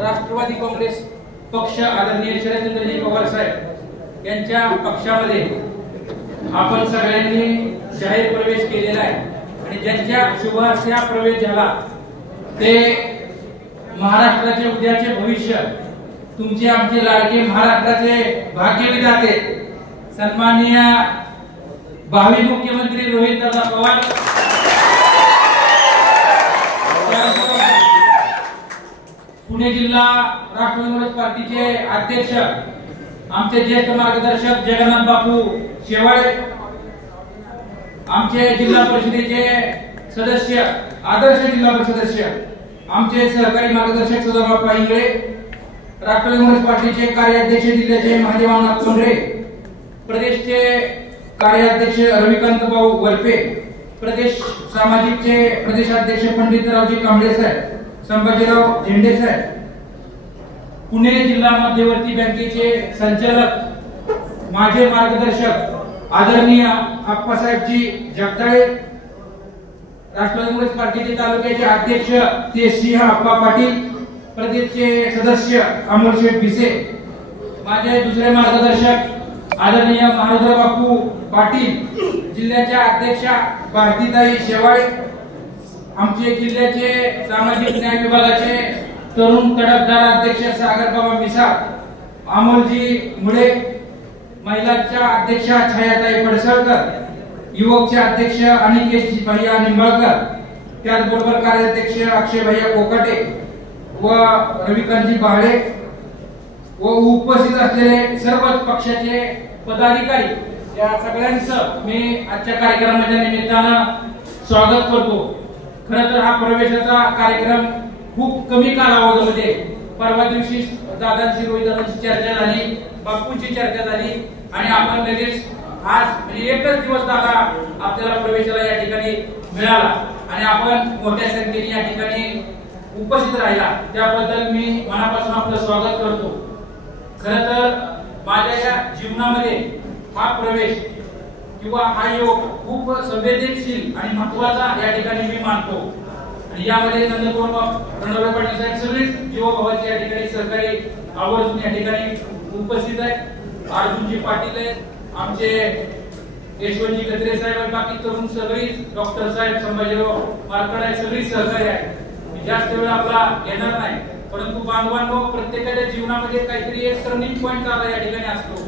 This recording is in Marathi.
राष्ट्रवादी काँग्रेस पक्ष आदरणीय शरदचंद्रजी पवार साहेब यांच्या पक्षामध्ये आपण सगळ्यांनी जाहीर प्रवेश केलेला आहे आणि ज्यांच्या शुभाशया प्रवेश झाला ते महाराष्ट्राचे उद्याचे भविष्य, तुमचे आमचे लाडके महाराष्ट्राचे भाग्यविधाते सन्माननीय भावी मुख्यमंत्री रोहितदादा पवार, पुणे जिल्हा राष्ट्रवादी काँग्रेस पार्टीचे अध्यक्ष आमचे ज्येष्ठ मार्गदर्शक जगन्नाथ बापू शेवाळे, आमचे जिल्हा परिषदेचे सदस्य आदर्श जिल्हा परिषद सदस्य आमचे सहकारी मार्गदर्शक सदाभाऊ इंगळे, राष्ट्रवादी काँग्रेस पार्टीचे कार्याध्यक्ष जिल्ह्याचे महादेवांना कोंढरे, प्रदेशचे कार्याध्यक्ष रविकांत भाऊ वरपे, प्रदेश सामाजिकचे प्रदेशाध्यक्ष पंडितरावजी कांबळे साहेब, संभाजीराव झेंडे साहेब, पुणे जिल्हा मध्यवर्ती बँकेचे संचालक माझे मार्गदर्शक आदरणीय आप्पासाहेबजी जगदाळे, राष्ट्रवादी काँग्रेस पार्टीचे तालुक्याचे अध्यक्ष ते सिंह आप्पा पाटील, प्रदेशचे सदस्य अमोल शेठ भिसे, माझे दुसरे मार्गदर्शक आदरणीय महारुद्र बापू पाटील, जिल्ह्याच्या अध्यक्षा भारतीताई शेवाळे, आमचे जिल्ह्याचे सामाजिक न्याय विभागाचे तरुण तडफदार अध्यक्ष सागर बाबा मिसाळ, अमोलजी मुळे, महिलांच्या अध्यक्षा छायाताई पडसळकर, युवकचे अध्यक्ष अनिकेत भैया निंबाळकर, त्याचबरोबर कार्याध्यक्ष अक्षय भैया कोकाटे व रविकांतजी बाळे व उपस्थित असलेले सर्वच पक्षाचे पदाधिकारी या सगळ्यांचं मी आजच्या कार्यक्रमाच्या निमित्तानं स्वागत करतो। खरं तर हा प्रवेशाचा कार्यक्रम खूप कमी कालावधीमध्ये परवा दिवशी दादांची रोहितदादांची चर्चा झाली, बापूंची चर्चा झाली आणि आपण लगेच आज म्हणजे एकच दिवस दादा आपल्याला प्रवेशाला या ठिकाणी मिळाला आणि आपण मोठ्या संख्येने या ठिकाणी उपस्थित राहिला, त्याबद्दल मी मनापासून आपलं स्वागत करतो। खरं तर माझ्या या जीवनामध्ये हा प्रवेश किंवा हा योग खूप संवेदनशील आणि महत्त्वाचा या ठिकाणी मी मानतो आणि यामध्ये नंदकुमार पाटील साहेब सगळेच जीवभावाचे या ठिकाणी सहकारी आवर्जून या ठिकाणी उपस्थित आहेत, अर्जुनजी पाटील आहेत, आमचे यशवंतजी कत्रे साहेब, बाकी तरुण सगळी डॉक्टर साहेब, संभाजीराव मार्कड आहे, सगळी सहकारी आहे। जास्त वेळ आपला येणार नाही, परंतु बांधवांनो प्रत्येकाच्या जीवनामध्ये काहीतरी एक टर्निंग पॉइंट आला या ठिकाणी असतो